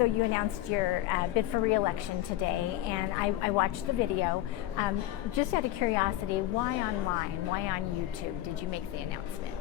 So you announced your bid for re-election today, and I watched the video. Just out of curiosity, why online? Why on YouTube did you make the announcement?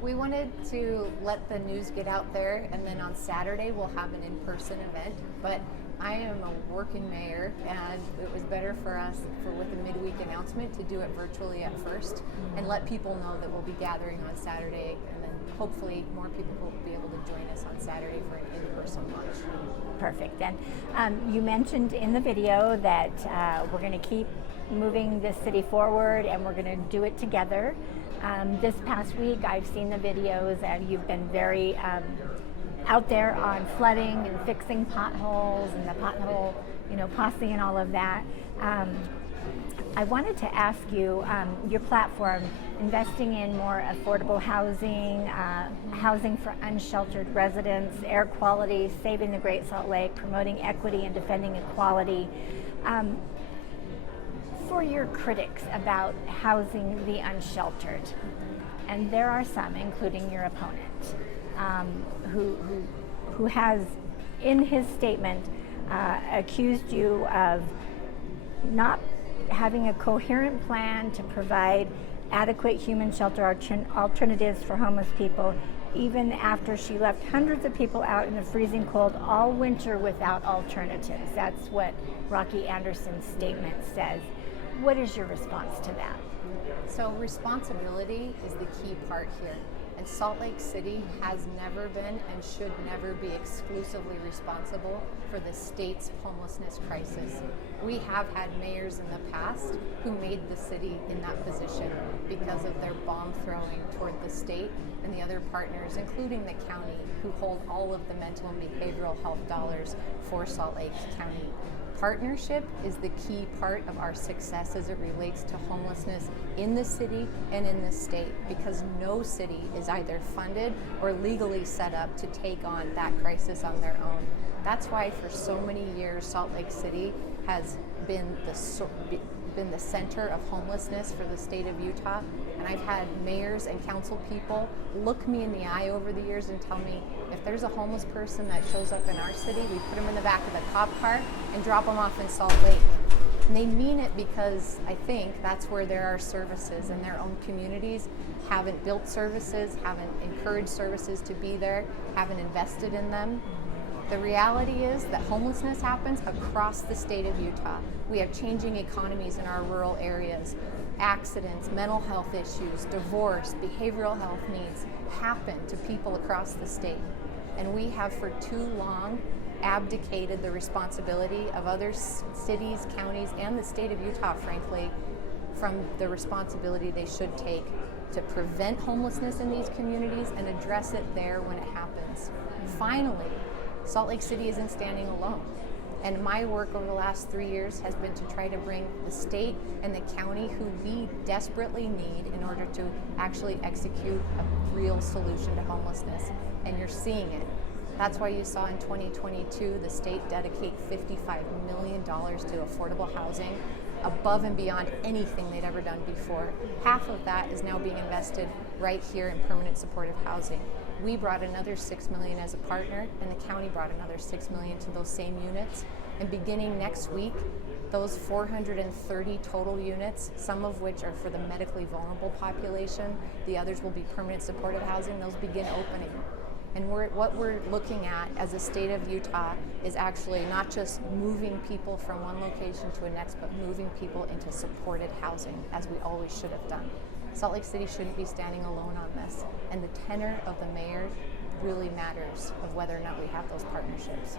We wanted to let the news get out there, and then on Saturday we'll have an in-person event. But I am a working mayor, and it was better for us with a midweek announcement to do it virtually at first and let people know that we'll be gathering on Saturday, and then hopefully more people will be able to join us on Saturday for an in-person launch. Perfect. And you mentioned in the video that we're going to keep moving this city forward, and we're going to do it together. This past week, I've seen the videos, and you've been very out there on flooding and fixing potholes and the pothole, posse and all of that. I wanted to ask you, your platform, investing in more affordable housing, housing for unsheltered residents, air quality, saving the Great Salt Lake, promoting equity and defending equality. For your critics about housing the unsheltered, and there are some, including your opponent, who has, in his statement, accused you of not having a coherent plan to provide adequate human shelter alternatives for homeless people, even after she left hundreds of people out in the freezing cold all winter without alternatives. That's what Rocky Anderson's statement says. What is your response to that? So responsibility is the key part here. And Salt Lake City has never been and should never be exclusively responsible for the state's homelessness crisis. We have had mayors in the past who made the city in that position because of their bomb throwing toward the state and the other partners, including the county, who hold all of the mental and behavioral health dollars for Salt Lake County. Partnership is the key part of our success as it relates to homelessness in the city and in the state, because no city is either funded or legally set up to take on that crisis on their own. That's why for so many years Salt Lake City has been the center of homelessness for the state of Utah. And I've had mayors and council people look me in the eye over the years and tell me, if there's a homeless person that shows up in our city, we put them in the back of the cop car and drop them off in Salt Lake. And they mean it, because I think that's where there are services, and their own communities haven't built services, haven't encouraged services to be there, haven't invested in them. The reality is that homelessness happens across the state of Utah. We have changing economies in our rural areas. Accidents, mental health issues, divorce, behavioral health needs happen to people across the state. And we have for too long abdicated the responsibility of other cities, counties, and the state of Utah, frankly, from the responsibility they should take to prevent homelessness in these communities and address it there when it happens. Finally, Salt Lake City isn't standing alone. And my work over the last 3 years has been to try to bring the state and the county, who we desperately need in order to actually execute a real solution to homelessness. And you're seeing it. That's why you saw in 2022 the state dedicate $55 million to affordable housing, above and beyond anything they'd ever done before. Half of that is now being invested right here in permanent supportive housing. We brought another $6 million as a partner, and the county brought another $6 million to those same units. And beginning next week, those 430 total units, some of which are for the medically vulnerable population, the others will be permanent supportive housing, those begin opening. And what we're looking at as a state of Utah is actually not just moving people from one location to the next, but moving people into supported housing, as we always should have done. Salt Lake City shouldn't be standing alone on this, and the tenor of the mayor really matters of whether or not we have those partnerships.